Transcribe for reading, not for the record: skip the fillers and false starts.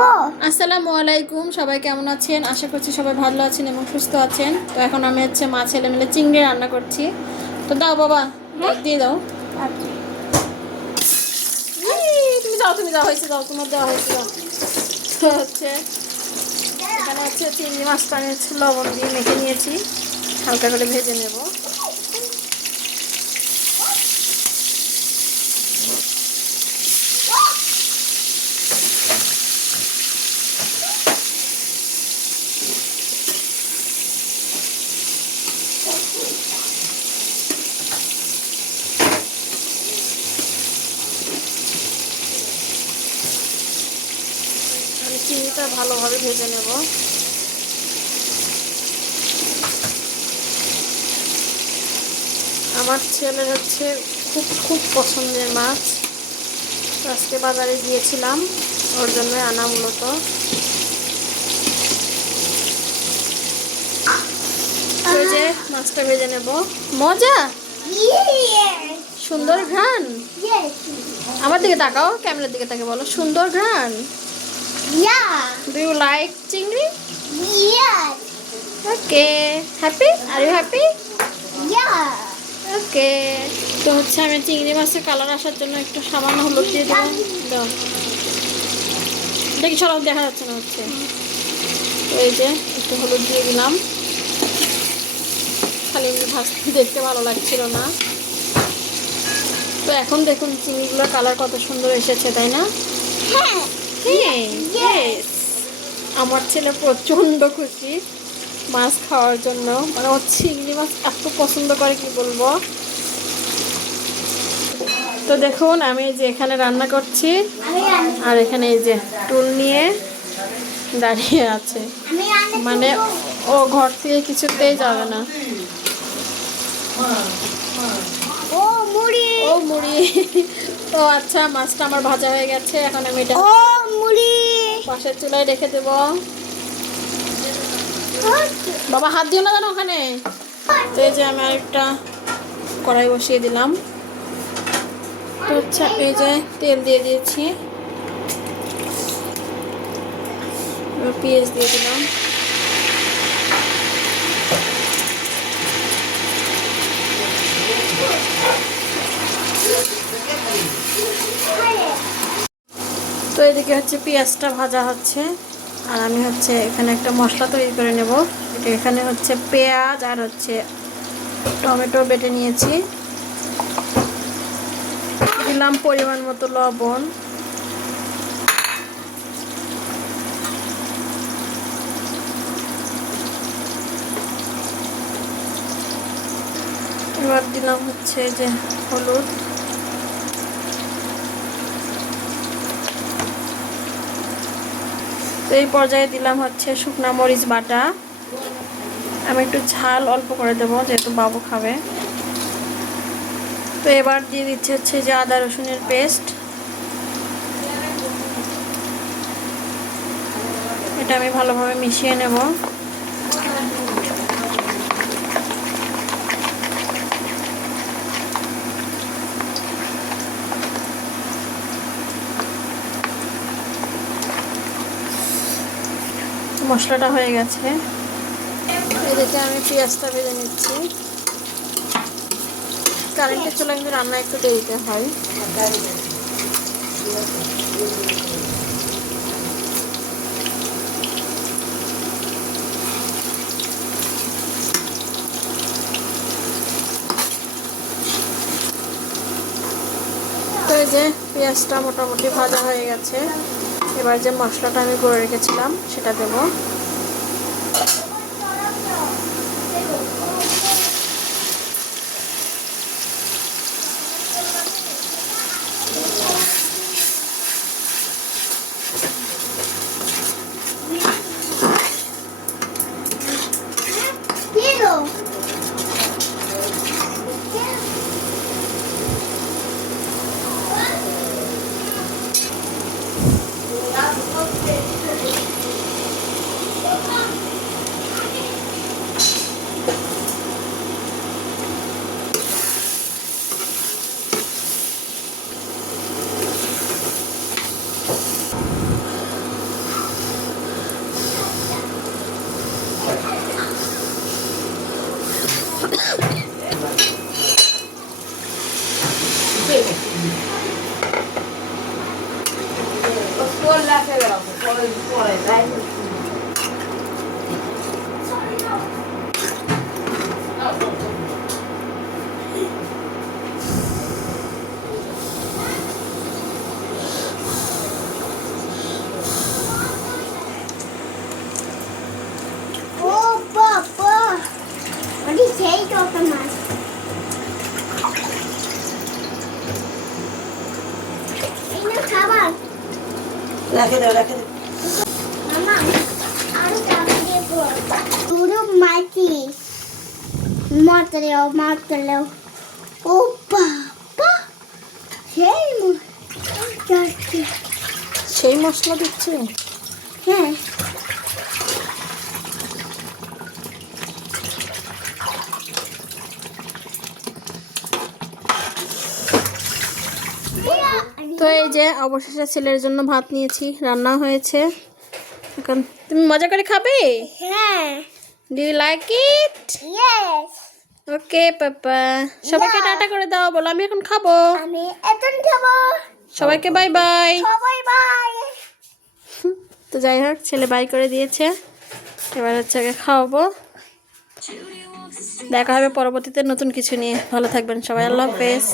আসসালামু আলাইকুম, সবাই কেমন আছেন? আশা করছি সবাই ভালো আছেন এবং সুস্থ আছেন। তো এখন আমি মা ছেলে মিলে চিংড়ি রান্না করছি। তো দাও বাবা, দিয়ে দাও। তুমি যাও হয়েছে, দাও, তোমার দেওয়া হয়েছে, দাও। তো এখানে চিংড়ি মাছটা আমি লবণ দিয়ে মেখে নিয়েছি, হালকা করে ভেজে নেব। চিংড়িটা ভালোভাবে ভেজে নেব। আমার ছেলের খুব খুব পছন্দের মাছ। আজকে বাজারে গিয়েছিলাম, ওর জন্য আনা মূলত। যে মাছটা ভেজে নেব। মজা, সুন্দর ঘ্রাণ। আমার দিকে তাকাও, ক্যামেরার দিকে তাকে বলো সুন্দর ঘ্রাণ। Do you like চিংড়ি? Yes. Okay. Happy? Are you happy? Yeah. Okay. তো আমি চিংড়ি মাছের কালার আসার জন্য একটু সামান্য হলুদ দিয়ে দেবো। দাও, দেখি সব দেখা যাচ্ছে না তো এই যে একটু হলুদ দিয়ে দিলাম। খালি ভাজতে দেখতে ভালো লাগছিল না। তো এখন দেখুন চিংড়িগুলোর কালার কত সুন্দর এসেছে, তাই না? আমার ছেলে প্রচন্ড খুশি মাছ খাওয়ার জন্য, মানে ও চিংড়ি মাছ এত পছন্দ করে কি বলবো। তো দেখুন আমি যে এখানে রান্না করছি, আর এখানে এই যে টুল নিয়ে দাঁড়িয়ে আছে, মানে ও ঘর থেকে কিছুতেই যাবে না। ও মুড়ি। তো আচ্ছা, মাছটা আমার ভাজা হয়ে গেছে, এখন আমি এটা পাশের চুলায় রেখে দেব। বাবা হাত দিও না, জানো ওখানে। তো এই যে আমি আরেকটা কড়াই বসিয়ে দিলাম। তো এই যে তেল দিয়ে দিয়েছি, পেঁয়াজ দিয়ে দিলাম। তো এদিকে পেঁয়াজটা ভাজা হচ্ছে, আর আমি এখানে একটা মশলা তৈরি করে নেব। এখানে পেঁয়াজ আর টমেটো বেটে নিয়েছি, দিলাম পরিমাণ মতো লবণ, এবার দিলাম যে হলুদ, তো এই পর্যায়ে দিলাম শুকনা মরিচ বাটা। আমি একটু ঝাল অল্প করে দেবো যেহেতু বাবু খাবে। তো এবার দিয়ে দিচ্ছে যে আদা রসুনের পেস্ট। এটা আমি ভালোভাবে মিশিয়ে নেব। মশলাটা হয়ে গেছে, এদিকে আমি পেঁয়াজটা ভেজে নিচ্ছি। কারেন্টের চুলা কিন্তু রান্না একটু দেরিতে হয়। তো এই যে পেঁয়াজটা মোটামুটি ভাজা হয়ে গেছে, এবার যে মশলাটা আমি করে রেখেছিলাম সেটা দেবো। ও বাবা ওটি সেই ছোট মাছ এই না খাবার রেখে দাও রেখে দাও মামা আর খাবার দেবো পুরো মাটি মারতে ও বাবা সেই মশলা দিচ্ছে। হ্যাঁ তো এই যে অবশেষে ছেলের জন্য ভাত নিয়েছি, রান্না হয়েছে। এখন তুমি মজা করে খাবে? হ্যাঁ do you like it? Yes okay papa, সবাইকে টাটা করে দাও, বলো আমি এখন খাবো। আমি এখন খাবো সবাইকে বাই বাই। সবাই বাই তো যাই হোক, ছেলে বাই করে দিয়েছে, এবার হচ্ছে আগে খাওয়াবো। দেখা হবে পরবর্তীতে নতুন কিছু নিয়ে। ভালো থাকবেন সবাই, আল্লাহ হাফেজ।